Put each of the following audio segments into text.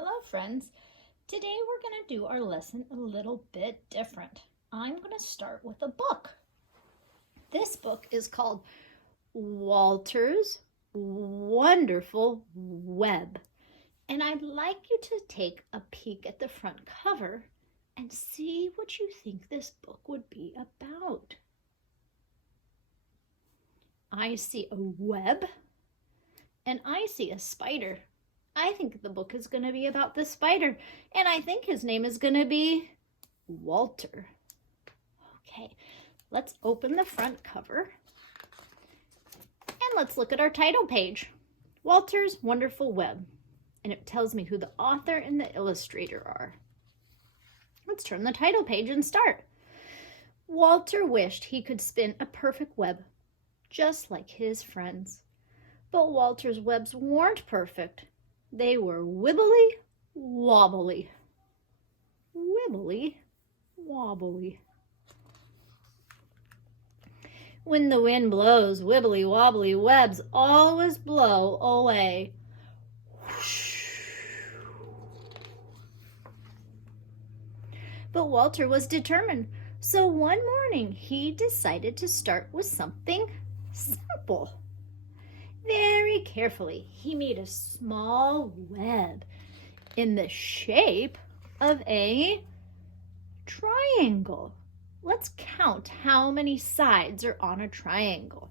Hello friends. Today we're going to do our lesson a little bit different. I'm going to start with a book. This book is called Walter's Wonderful Web. And I'd like you to take a peek at the front cover and see what you think this book would be about. I see a web and I see a spider. I think the book is going to be about the spider, and I think his name is going to be Walter. Okay, let's open the front cover, and let's look at our title page, Walter's Wonderful Web, and it tells me who the author and the illustrator are. Let's turn the title page and start. Walter wished he could spin a perfect web, just like his friends. But Walter's webs weren't perfect. They were wibbly wobbly. Wibbly wobbly. When the wind blows, wibbly wobbly webs always blow away. But Walter was determined, so one morning he decided to start with something simple. Very carefully, he made a small web in the shape of a triangle. Let's count how many sides are on a triangle.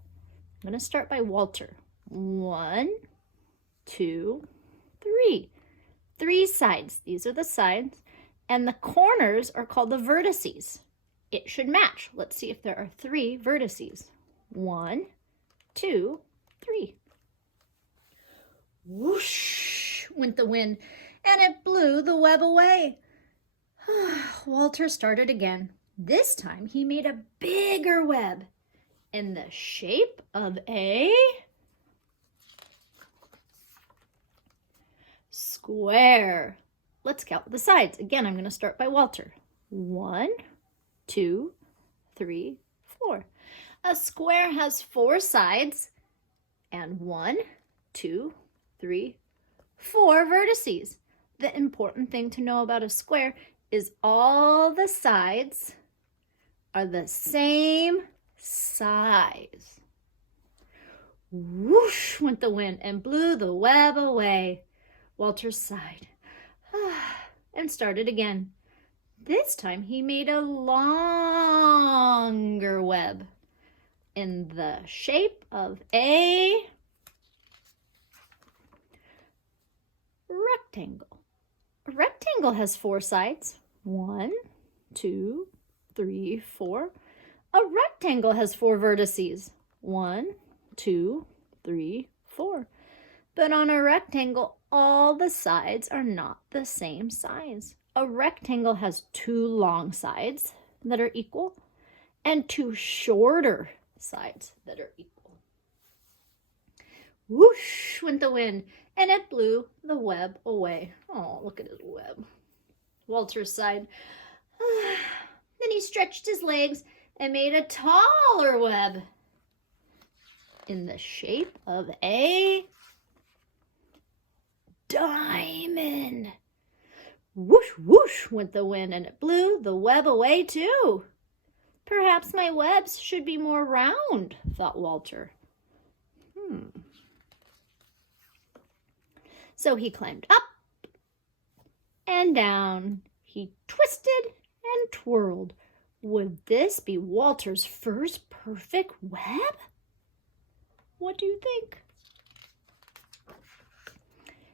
I'm going to start by Walter. 1, 2, 3. 3 sides. These are the sides. And the corners are called the vertices. It should match. Let's see if there are 3 vertices. 1, 2, 3. Whoosh went the wind, and it blew the web away. Walter started again. This time he made a bigger web in the shape of a square. Let's count the sides. Again, I'm going to start by Walter. 1, 2, 3, 4. A square has 4 sides and 1, 2, 3, 4 vertices. The important thing to know about a square is all the sides are the same size. Whoosh went the wind and blew the web away. Walter sighed and started again. This time he made a longer web in the shape of a rectangle. A rectangle has 4 sides. 1, 2, 3, 4. A rectangle has 4 vertices. 1, 2, 3, 4. But on a rectangle, all the sides are not the same size. A rectangle has 2 long sides that are equal and 2 shorter sides that are equal. Whoosh went the wind, and it blew the web away. Oh, look at his web. Walter sighed. Then he stretched his legs and made a taller web in the shape of a diamond. Whoosh, whoosh went the wind, and it blew the web away too. Perhaps my webs should be more round, thought Walter. So he climbed up and down. He twisted and twirled. Would this be Walter's first perfect web? What do you think?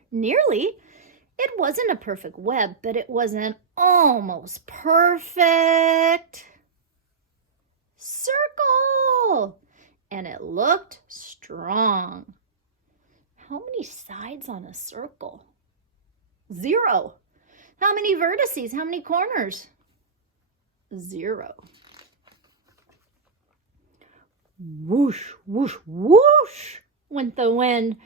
Nearly. It wasn't a perfect web, but it was an almost perfect circle. And it looked strong. How many sides on a circle? 0. How many vertices? How many corners? 0. Whoosh, whoosh, whoosh went the wind.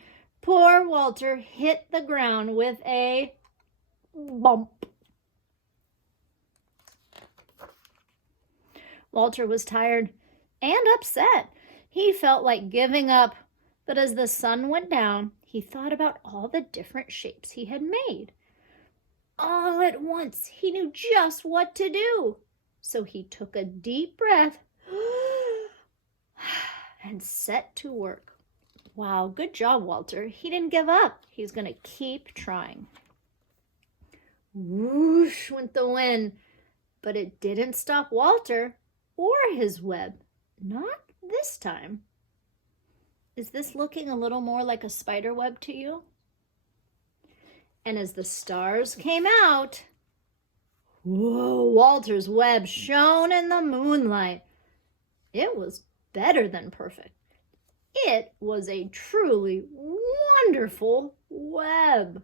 Poor Walter hit the ground with a bump. Walter was tired and upset. He felt like giving up, but as the sun went down, he thought about all the different shapes he had made. All at once, he knew just what to do. So he took a deep breath and set to work. Wow, good job, Walter. He didn't give up. He's going to keep trying. Whoosh went the wind, but it didn't stop Walter or his web. Not this time. Is this looking a little more like a spider web to you? And as the stars came out, whoa, Walter's web shone in the moonlight. It was better than perfect. It was a truly wonderful web.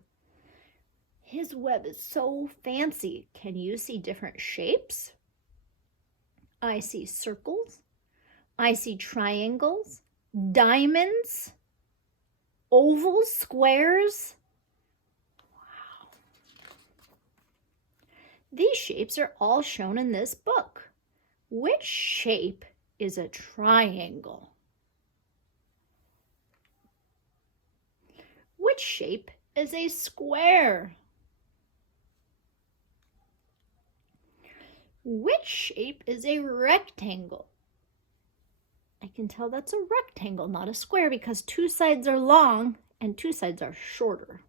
His web is so fancy. Can you see different shapes? I see circles. I see triangles, diamonds, ovals, squares. Wow. These shapes are all shown in this book. Which shape is a triangle? Which shape is a square? Which shape is a rectangle? I can tell that's a rectangle, not a square, because two sides are long and two sides are shorter.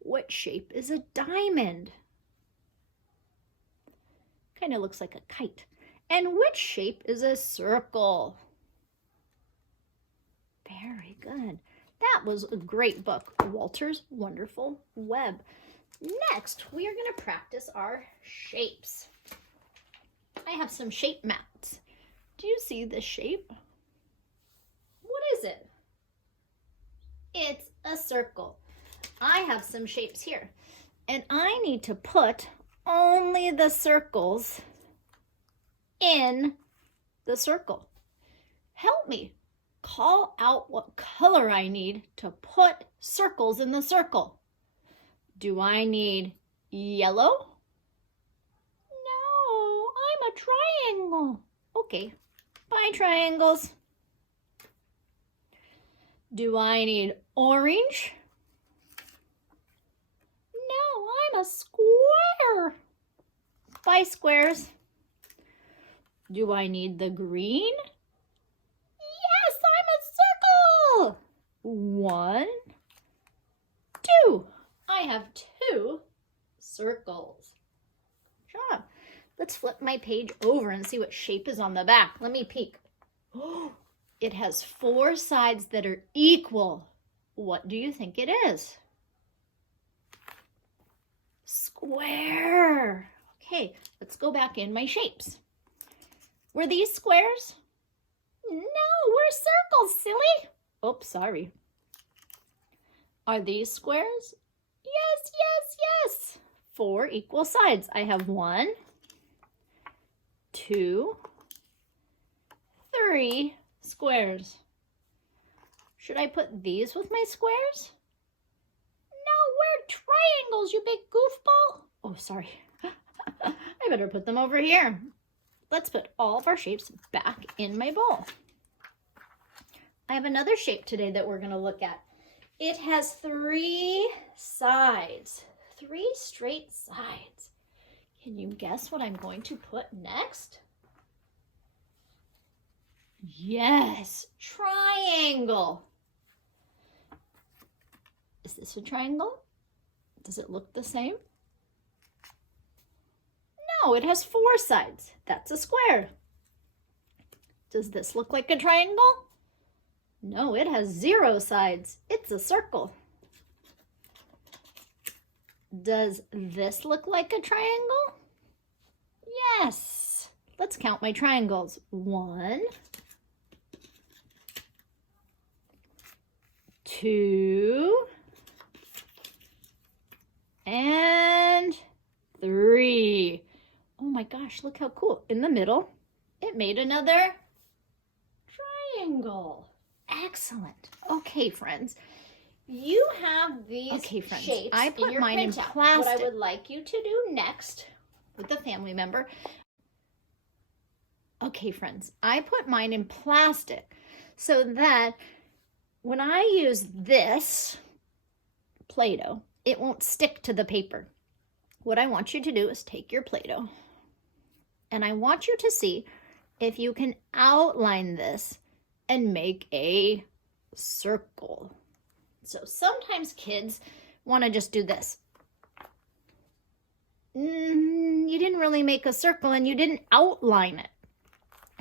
Which shape is a diamond? Kind of looks like a kite. And which shape is a circle? Very good. That was a great book, Walter's Wonderful Web. Next, we are going to practice our shapes. I have some shape mats. Do you see this shape? What is it? It's a circle. I have some shapes here, and I need to put only the circles in the circle. Help me. Call out what color I need to put circles in the circle. Do I need yellow? No, I'm a triangle. Okay, bye triangles. Do I need orange? No, I'm a square. Bye squares. Do I need the green? Yes, I'm a circle. 1, 2. I have 2 circles. Good job. Let's flip my page over and see what shape is on the back. Let me peek. Oh, it has 4 sides that are equal. What do you think it is? Square. Okay, let's go back in my shapes. Were these squares? No, we're circles, silly. Oops, sorry. Are these squares? Yes, yes, yes. 4 equal sides. I have 1, 2, 3 squares. Should I put these with my squares? No, we're triangles, you big goofball. Oh, sorry. I better put them over here. Let's put all of our shapes back in my bowl. I have another shape today that we're going to look at. It has 3 sides, 3 straight sides. Can you guess what I'm going to put next? Yes, triangle. Is this a triangle? Does it look the same? No, it has 4 sides. That's a square. Does this look like a triangle? No, it has 0 sides. It's a circle. Does this look like a triangle? Yes. Let's count my triangles. 1, 2, and 3. Oh my gosh, look how cool. In the middle, it made another triangle. Excellent. Okay, friends. You have these shapes I put in your mine in printout. plastic. What I would like you to do next with a family member. Okay, friends. I put mine in plastic so that when I use this Play-Doh, it won't stick to the paper. what I want you to do is take your Play-Doh, and I want you to see if you can outline this and make a circle. So sometimes kids want to just do this. You didn't really make a circle and you didn't outline it.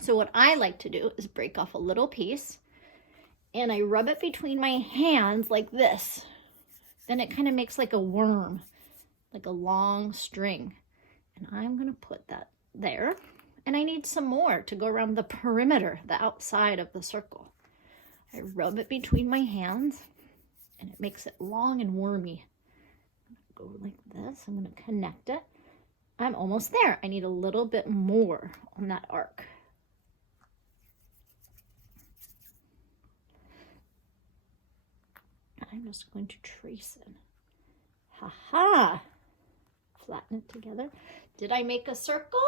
So what I like to do is break off a little piece and I rub it between my hands like this. Then it kind of makes like a worm, like a long string. And I'm going to put that there. And I need some more to go around the perimeter, the outside of the circle. I rub it between my hands and it makes it long and wormy. Go like this. I'm going to connect it. I'm almost there. I need a little bit more on that arc. I'm just going to trace it. Ha-ha! Flatten it together. Did I make a circle?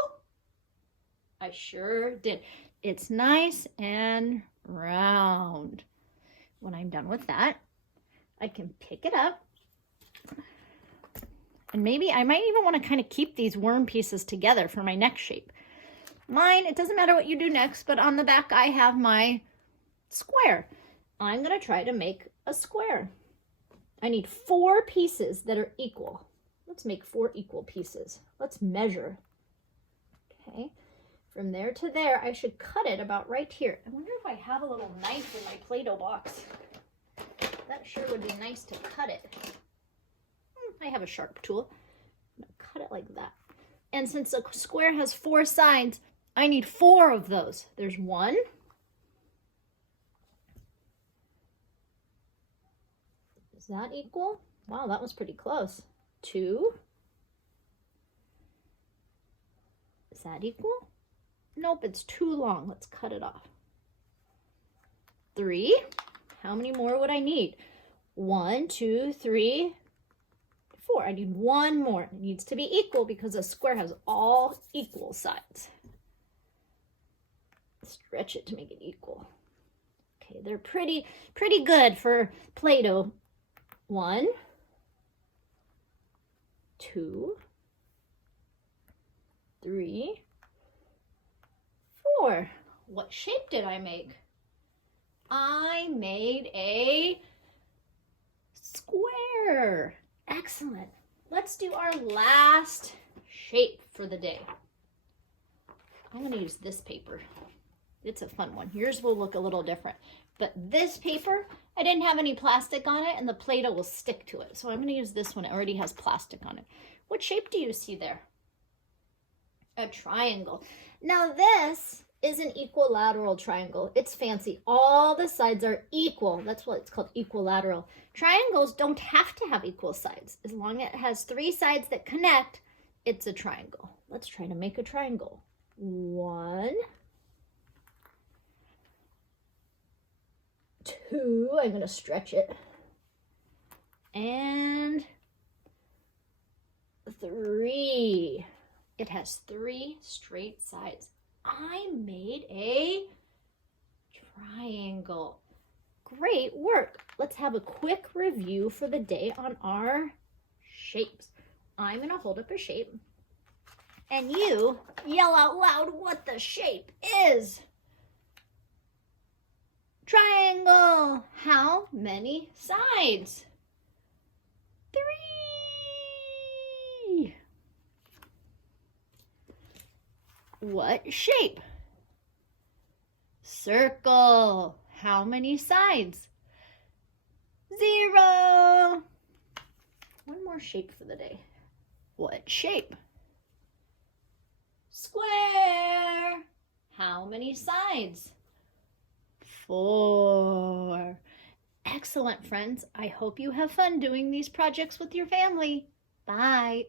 I sure did. It's nice and round. When I'm done with that, I can pick it up. And maybe I might even want to kind of keep these worm pieces together for my next shape. Mine, it doesn't matter what you do next, but on the back I have my square. I'm going to try to make a square. I need 4 pieces that are equal. Let's make 4 equal pieces. Let's measure. Okay, from there to there, I should cut it about right here. I wonder if I have a little knife in my Play-Doh box. That sure would be nice to cut it. I have a sharp tool. I'm going to cut it like that. And since a square has 4 sides, I need 4 of those. There's 1. Is that equal? Wow, that was pretty close. 2. Is that equal? Nope, it's too long. Let's cut it off. 3. How many more would I need? 1, 2, 3, 4. I need 1 more. It needs to be equal because a square has all equal sides. Stretch it to make it equal. Okay, they're pretty good for Play-Doh. 1, 2, 3, 4. What shape did I make? I made a square. Excellent. Let's do our last shape for the day. I'm going to use this paper. It's a fun one. Yours will look a little different. But this paper, I didn't have any plastic on it, and the Play-Doh will stick to it. So I'm going to use this one. It already has plastic on it. What shape do you see there? A triangle. Now this is an equilateral triangle. It's fancy. All the sides are equal. That's what it's called, equilateral. Triangles don't have to have equal sides. As long as it has 3 sides that connect, it's a triangle. Let's try to make a triangle. 1, 2, I'm going to stretch it, and 3. It has 3 straight sides. I made a triangle. Great work. Let's have a quick review for the day on our shapes. I'm going to hold up a shape, and you yell out loud what the shape is. Triangle. How many sides? 3. What shape? Circle. How many sides? 0. One more shape for the day. What shape? Square. How many sides? 4. Excellent, friends. I hope you have fun doing these projects with your family. Bye.